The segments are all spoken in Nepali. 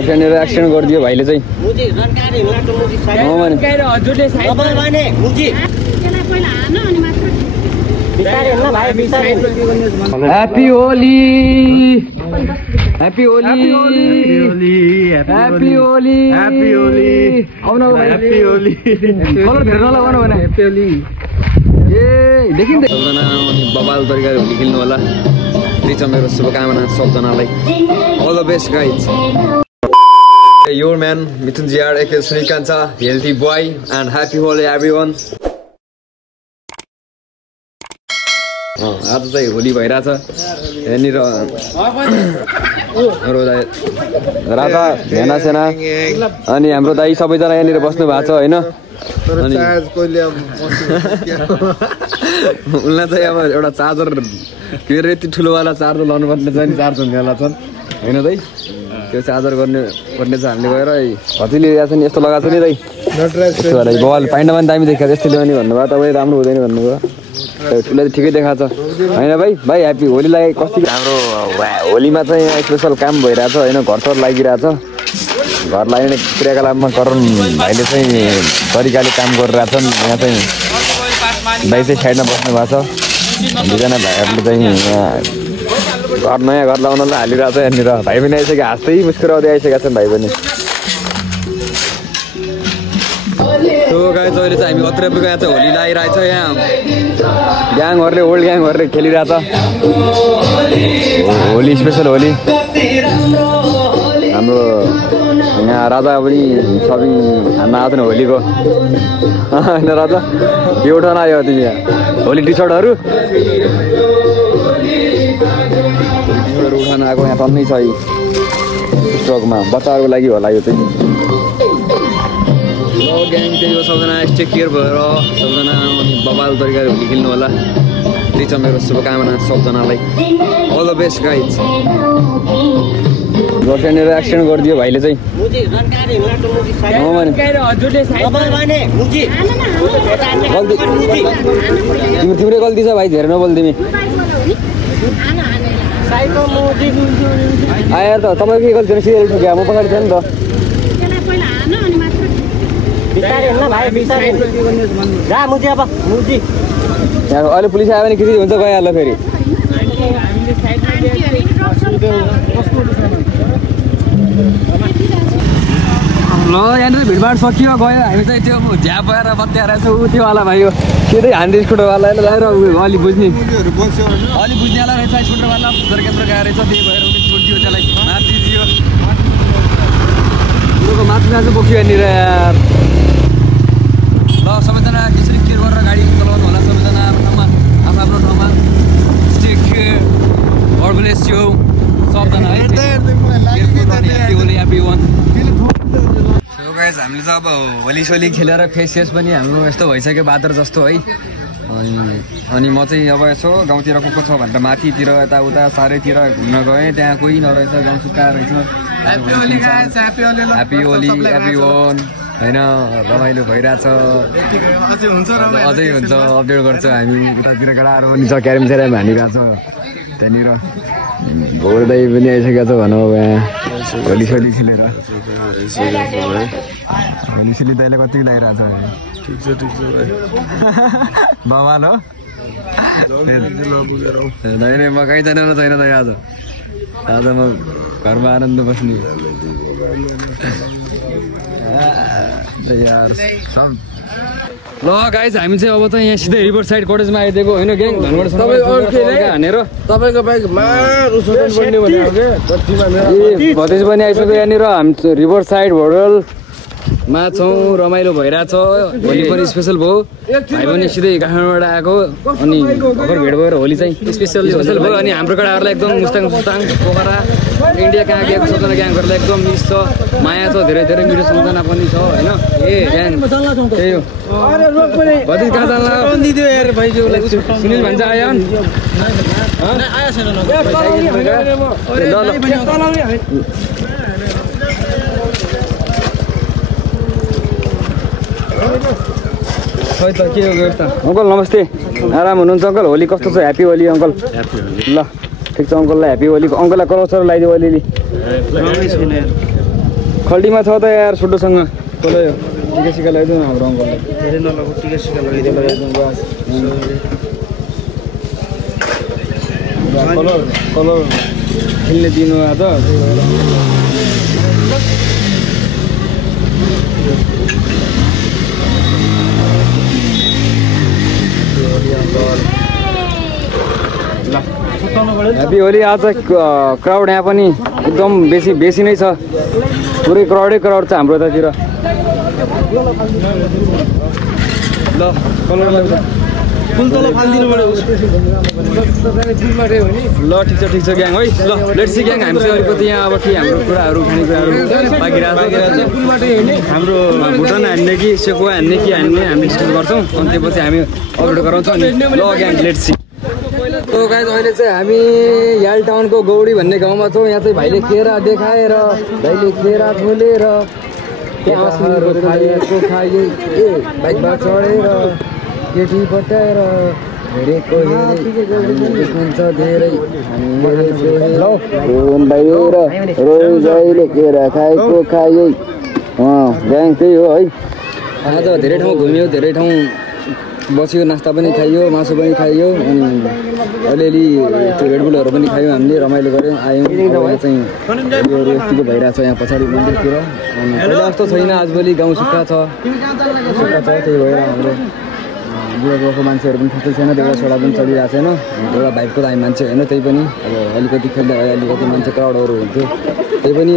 त्यहाँनिर एक्सिडेन्ट गरिदियो भाइले चाहिँ। Happy Holi happy Holi happy Holi happy Holi आउनु ह्याप्पी होली कलर फेर्न लगाउनु भने ह्याप्पी होली ए देखिन्छ बबाल तरिकाले होली खेल्नु होला। त्यही छ मेरो शुभकामना सबजनालाई। All the best guys. Your man Mithun जिआर एके Shrikanta healthy boy and happy Holi everyone. आज चाहिँ होली भइरहेछ यहाँनिर। राधा भेना सेना अनि हाम्रो दाई सबैजना यहाँनिर बस्नु भएको छ होइन। उनलाई चाहिँ अब एउटा चार्जर के अरे यति ठुलोवाला चार्जर लाउनु पर्ने छ नि, चार्ज हुनेवाला छन् होइन दाइ। त्यो चार्जर पर्ने चाहिँ हामीले गएर हतिले ल्याएको छ नि, यस्तो लगाएको छ नि दाइ। यस्तो वाला बवाल पाइन्डमा पनि दामी देखाएको छ, यस्तो ल्याउने भन्नुभयो। तपाईँ राम्रो हुँदैन भन्नुभयो। ठुलो ठिकै देखाएको छ होइन भाइ। भाइ ह्याप्पी होलीलाई कति हाम्रो होलीमा चाहिँ स्पेसल काम भइरहेछ होइन। घरसर लागिरहेछ। घर लाग्ने क्रियाकलापमा करण भाइले चाहिँ तरिकाले काम गरिरहेछन्। यहाँ चाहिँ दाइ चाहिँ साइडमा बस्नु भएको छ। दुईजना भाइहरूले चाहिँ घर नयाँ घर लाउनलाई हालिरहेछ यहाँनिर। भाइ पनि आइसक्यो, हाँस्दै मुस्कुराउँदै आइसकेका छन् भाइ पनि। सो गाइस अहिले चाहिँ हामी अत्रेपुको यहाँ चाहिँ होली लगाइरहेछ। यहाँ ग्याङहरूले ओल्ड ग्याङहरूले खेलिरहेछ होली, स्पेसल होली। हाम्रो यहाँ राजा पनि सबै हान्न आएको थिएन होलीको होइन राजा। के उठाउन आयो तिमी यहाँ? होली टी सर्टहरू उठाउन आएको यहाँ टन्नै छ स्टकमा। बच्चाहरूको लागि होला यो चाहिँ। ग्याङ चाहिँ यो सबजना स्टे केयर भएर सबजना बबाल तरिकाले होली खेल्नु होला। त्यही छ मेरो शुभकामना सबजनालाई। All the best guys. त्यहाँनिर एक्सिडेन्ट गरिदियो भाइले चाहिँ। तिम्रै गल्ती छ भाइ, धेरै नबोल तिमी। आएर त तपाईँको के गल्ती छैन, सिधै ठोक्यो म पछाडि थिएँ नि त। अहिले पुलिस आयो भने खिची हुन्छ, गइहाल्छ फेरि। ल यहाँनिर भिडभाड सकियो, गयो। हामी चाहिँ त्यो झ्याप भएर बत्तिएर ऊ त्योवाला भाइ हो सिधै हान्दी स्कुटरवाला लगाएर अलि बुझ्ने वाला रहेछ। स्कुटरवाला केन्द्र गएर रहेछ, त्यही भएर उसले छोडिदियो त्यसलाई, माथिदियो। कुरोको माथि बोक्यो यहाँनिर यार। ल सबैजना त्यसरी केयर गरेर गाडी चलाउनु होला। सबैजना ठाउँमा आफ्नो ठाउँमा take care. God bless you सबजना है। गाइस हामीले त अब होली सोली खेलेर फेस पनि हाम्रो यस्तो भइसक्यो बादर जस्तो है। अनि म चाहिँ अब यसो गाउँतिर को छ भनेर माथितिर यताउता सारैतिर घुम्न गएँ। त्यहाँ कोही नरहेछ, गाउँ सुक्का रहेछ। ह्याप्पी होली एभ्रिवान होइन। रमाइलो भइरहेछ, अझै हुन्छ। अपडेट गर्छ हामी। उतातिर केटाहरू पनि छ, क्यारम स्यारम हानिरहेछ त्यहाँनिर। घोर्दै पनि आइसकेको छ भनौँ अब यहाँ होली सोली खेलेर। होली सोली तैँले कति लगाइरहेछ? ठिक छ बवाल हो। होइन म कहीँ छैन छैन त आज म घरमा आनन्द बस्ने यार। ल गाइज हामी चाहिँ अब त यहाँ सिधै रिभर साइड कटेजमा आइदिएको होइन। ग्याङ धनगढ हानेर तपाईँको बाइकमा भतिज पनि आइसक्यो यहाँनिर। हामी रिभर साइड होटलमा छौँ, रमाइलो भइरहेछ। होली पनि स्पेसल भयो। भाइ पनि सिधै काठमाडौँबाट आएको अनि भर्खर भेट भएर होली चाहिँ स्पेसल भयो। अनि हाम्रो केटाहरूलाई एकदम मुस्ताङ पोखरा इन्डिया कहाँ गएको सबजना ग्याङहरूलाई एकदम मिस छ, माया छ, धेरै धेरै मिठो सम्झना पनि छ होइन। त्यही हो भतिज कहाँ जान्छ सुनिल भन्छ आयो खै त के हो व्यवस्था? अङ्कल नमस्ते, आराम हुनुहुन्छ अङ्कल? होली कस्तो छ? Happy Holi uncle. ल ठिक छ अङ्कललाई ह्याप्पी होली। अङ्कललाई कलर सर लगाइदियो अलिअलि। खल्टीमा छ त यार छोटोसँग तल टिका सिका लगाइदिउँ न हाम्रो अङ्कलले धेरै नलागु टिका सिका लगाइदिउँ कलर खेल्ने दिनु आज ह्याप्पी होली। आज क्राउड यहाँ पनि एकदम बेसी नै छ पुरै क्राउड छ हाम्रो यतातिर ल कलर फुल तल फाल्दिनु पर्यो ल ठिक छ ग्याङ है ल लेट्स सी ग्याङ हामी चाहिँ अलिकति यहाँ अब के हाम्रो कुराहरू खानेकुराहरू बाँकी हाम्रो भुटान हान्ने कि सेकुवा हान्ने कि हान्ने हामी डिस्कस गर्छौँ अनि त्यसपछि हामी अपलोड गराउँछौँ अनि ल ग्याङ लेट्स सी। तो गाइस अहिले चाहिँ हामी याल टाउनको गौडी भन्ने गाउँमा छौँ। यहाँ चाहिँ भाइले केरा देखाएर भाइले केरा छोलेर खाएको खाए बाइकमा चढेर केटी पटाएर हेरेको हेरेछ धेरै रोइले केरा खाएको खाए ग्याङ त्यही हो है। आज धेरै ठाउँ घुम्यो धेरै ठाउँ बस्यो नास्ता पनि खाइयो मासु पनि खाइयो अनि अलिअलि त्यो रेडबुलहरू पनि खायौँ हामीले रमाइलो गऱ्यौँ आयौँ। यहाँ चाहिँ यतिको भइरहेको छ यहाँ पछाडि मन्दिरतिर अनि पहिला जस्तो छैन आजभोलि गाउँ सुक्खा छ त्यही भएर हाम्रो बुढाबुढाको मान्छेहरू पनि थुप्रै छैन एउटा सोडा पनि चलिरहेको छैन एउटा भाइबको त हामी मान्छे होइन त्यही पनि अब अलिकति खेल्दा अलिकति मान्छे क्राउडहरू हुन्थ्यो त्यही पनि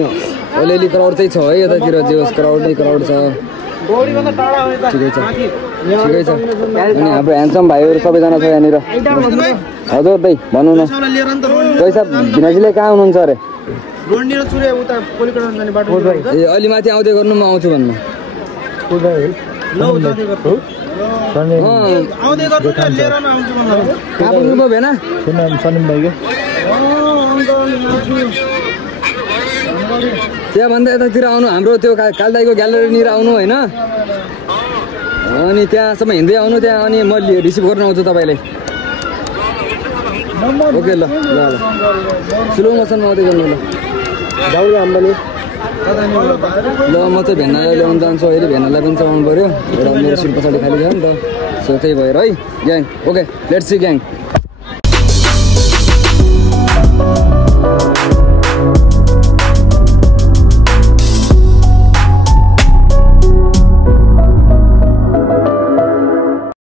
अलिअलि क्राउड चाहिँ छ है यतातिर जे होस् क्राउड नै क्राउड छ ठिकै छ अनि हाम्रो ह्यान्डसम भाइहरू सबैजना छ यहाँनिर। हजुर दाइ भन्नु न पैसा भिनाजीले कहाँ हुनुहुन्छ अरे ए अलि माथि आउँदै गर्नु म आउँछु भन्नु कहाँ पुग्नुभयो भेना त्यहाँभन्दा यतातिर आउनु हाम्रो त्यो कालदाईको ग्यालरीनिर आउनु होइन अनि त्यहाँसम्म हिँड्दै आउनु त्यहाँ अनि म रिसिभ गर्न आउँछु तपाईँलाई ओके ल ल स्लो मोसनमा आउँदै गर्नु ल ल म चाहिँ भेनालाई ल्याउनु जान्छु अहिले भेनालाई पनि चलाउनु पऱ्यो एउटा मेरो सिट पछाडि खाली छ नि त सो त्यही भएर है gang okay let's see gang.